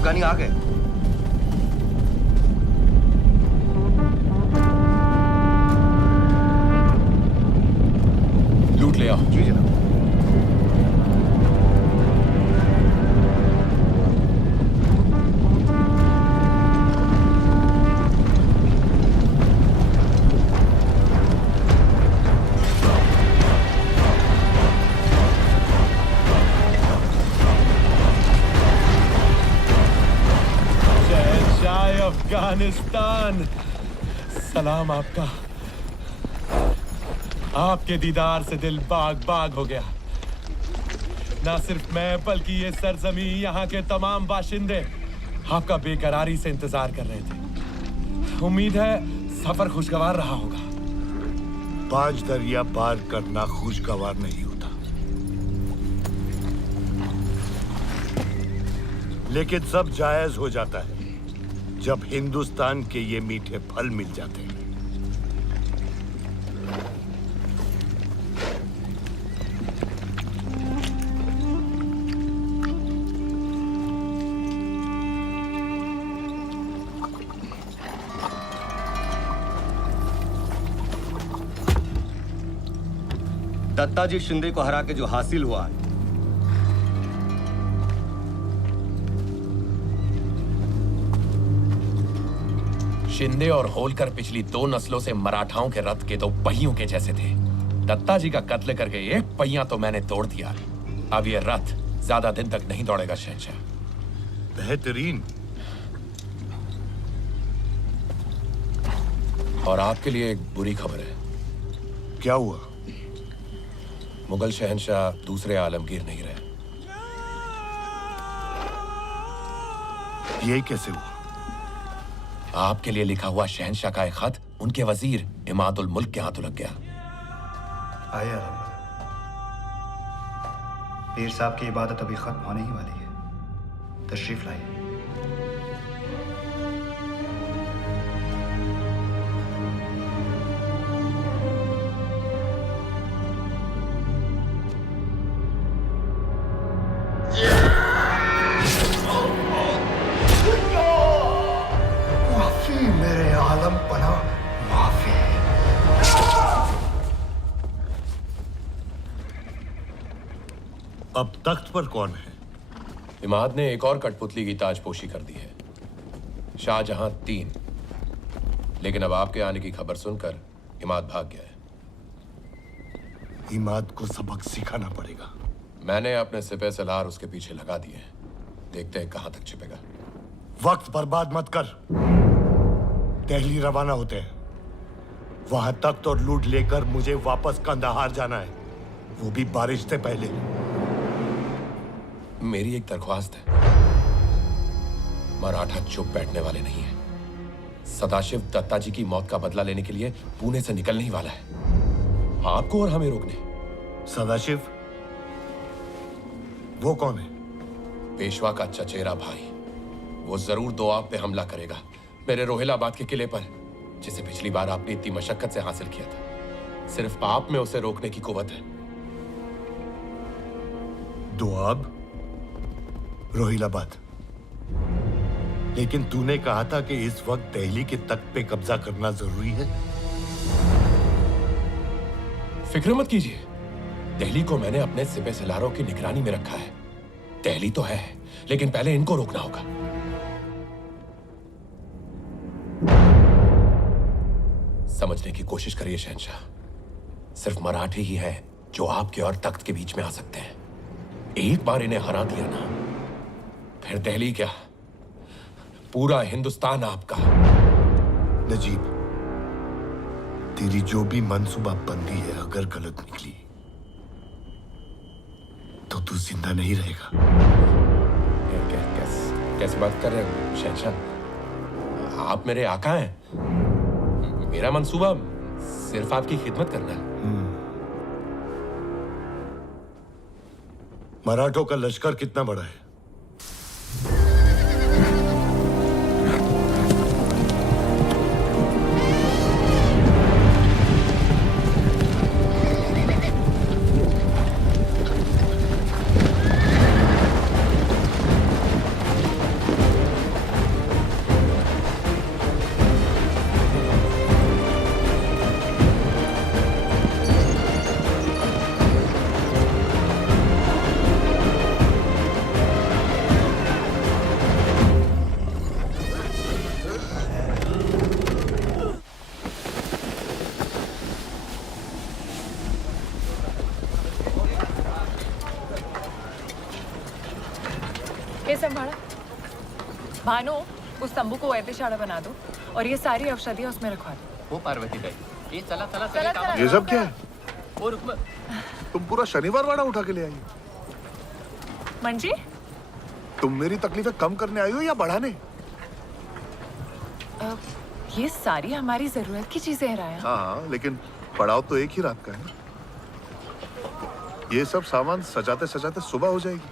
अफगानी आ गए। लूट ले आओ। जी जनाब। अफगानिस्तान, सलाम आपका। आपके दीदार से दिल बाग बाग हो गया। ना सिर्फ मैं बल्कि ये सरजमी, यहाँ के तमाम बाशिंदे आपका बेकरारी से इंतजार कर रहे थे। उम्मीद है सफर खुशगवार रहा होगा। 5 दरिया पार करना खुशगवार नहीं होता, लेकिन सब जायज हो जाता है जब हिंदुस्तान के ये मीठे फल मिल जाते हैं। दत्ता जी शिंदे को हरा के जो हासिल हुआ है, शिंदे और होलकर पिछली 2 नस्लों से मराठाओं के रथ के 2 पहियों के जैसे थे। दत्ता जी का कत्ल करके 1 पहिया तो मैंने तोड़ दिया। अब ये रथ ज्यादा दिन तक नहीं दौड़ेगा शहंशाह। बेहतरीन। और आपके लिए एक बुरी खबर है। क्या हुआ? मुगल शहंशाह दूसरे आलमगीर नहीं रहे। ये कैसे हुआ? आपके लिए लिखा हुआ शहंशाह का एक खत उनके वजीर इमादुल मुल्क के हाथों लग गया। आया पीर साहब की इबादत अभी खत्म होने ही वाली है। तशरीफ लाइए। मेरे आलम पना माफी। अब तख्त पर कौन है? इमाद ने एक और कठपुतली की ताजपोशी कर दी है। शाहजहां 3, लेकिन अब आपके आने की खबर सुनकर इमाद भाग गया है। इमाद को सबक सिखाना पड़ेगा। मैंने अपने सिपह सलार उसके पीछे लगा दिए हैं। देखते हैं कहां तक छिपेगा। वक्त बर्बाद मत कर। दिल्ली रवाना होते हैं। वहां तख्त और लूट लेकर मुझे वापस कंदाहार जाना है, वो भी बारिश से पहले। मेरी एक दरख्वास्त है। मराठा चुप बैठने वाले नहीं है। सदाशिव दत्ता जी की मौत का बदला लेने के लिए पुणे से निकलने ही वाला है। आपको और हमें रोकने। सदाशिव? वो कौन है? पेशवा का चचेरा भाई। वो जरूर दोआब पे हमला करेगा, मेरे रोहिलाबाद के किले पर, जिसे पिछली बार आपने इतनी मशक्कत से हासिल किया था। सिर्फ आप में उसे रोकने की कुव्वत है। दोआब? रोहिलाबाद? लेकिन तूने कहा था कि इस वक्त दिल्ली के तख्त पे कब्जा करना जरूरी है। फिक्र मत कीजिए, दिल्ली को मैंने अपने सिपह सलारों की निगरानी में रखा है। दिल्ली तो है, लेकिन पहले इनको रोकना होगा। समझने की कोशिश करिए शहंशाह, सिर्फ मराठी ही है जो आपके और तख्त के बीच में आ सकते हैं। एक बार इन्हें हरा दिया ना, फिर दिल्ली क्या, पूरा हिंदुस्तान आपका। नजीब, तेरी जो भी मनसूबा बंदी है अगर गलत निकली तो तू जिंदा नहीं रहेगा। कैसे बात कर रहे हो शहंशाह? आप मेरे आका हैं। मेरा मंसूबा सिर्फ आपकी खिदमत करना है। मराठों का लश्कर कितना बड़ा है? ये संभाला। भानु, उस तंबू को ऐतिशाड़ा बना दो और ये सारी औषधियाँ उसमें रखवा दो। हो पार्वती ताई, ये चला चला चला, चला चला। ये सब क्या है? वो रुक तुम पूरा शनिवार वाड़ा उठा के ले आई हो। मंजी, तुम मेरी तकलीफें कम करने आई हो या बढ़ाने? ये सारी हमारी जरूरत की चीजें हैं राया। हाँ, लेकिन पड़ाव तो एक ही रात का है ना। ये सब सामान सजाते सजाते सुबह हो जाएगी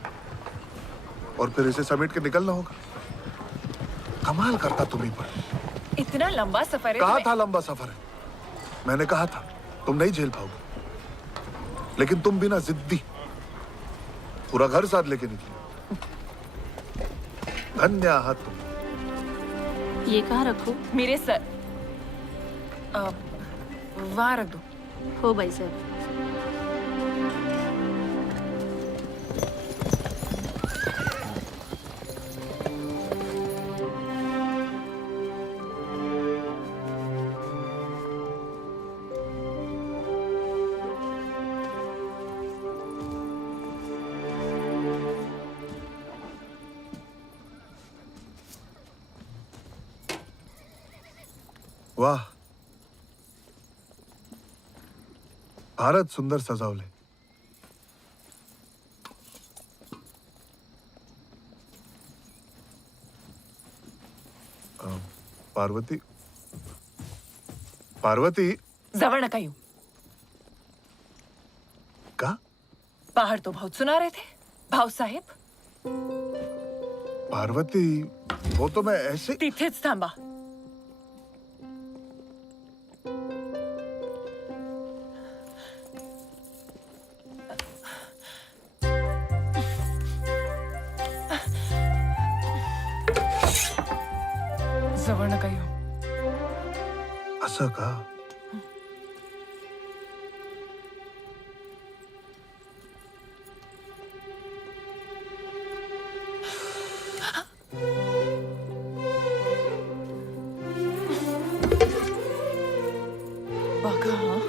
और फिर इसे समेट के निकलना होगा। कमाल करता तुम्ही पर। इतना लंबा सफर है। कहा था लंबा सफर है, मैंने कहा था तुम नहीं झेल पाओगे, लेकिन तुम बिना जिद्दी पूरा घर साथ लेके निकली। धन्य आहात तुम। ये कहाँ रखो? मेरे सर वहां रख दो। हो भाई सर। वाह, भारत सुंदर सजावले. पार्वती, पार्वती जवळ नका येऊ. का? बाहर तो बहुत सुना रहे थे भाऊ साहेब. पार्वती, वो तो मैं ऐसे. तिथेच थांबा. जवळ नका येऊ. असं का? बघा हं.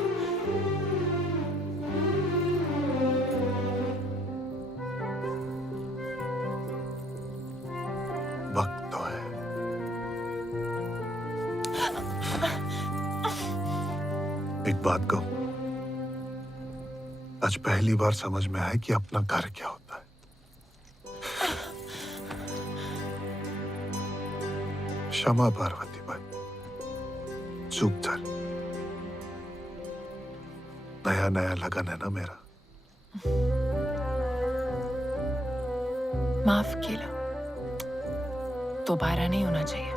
वक्त तो है. एक बात कहूं, आज पहली बार समझ में आया कि अपना घर क्या होता है. क्षमा पार्वती बाई, चूक झाली. नया नया लगन है ना मेरा. माफ केलं. दोबारा नहीं होना चाहिए.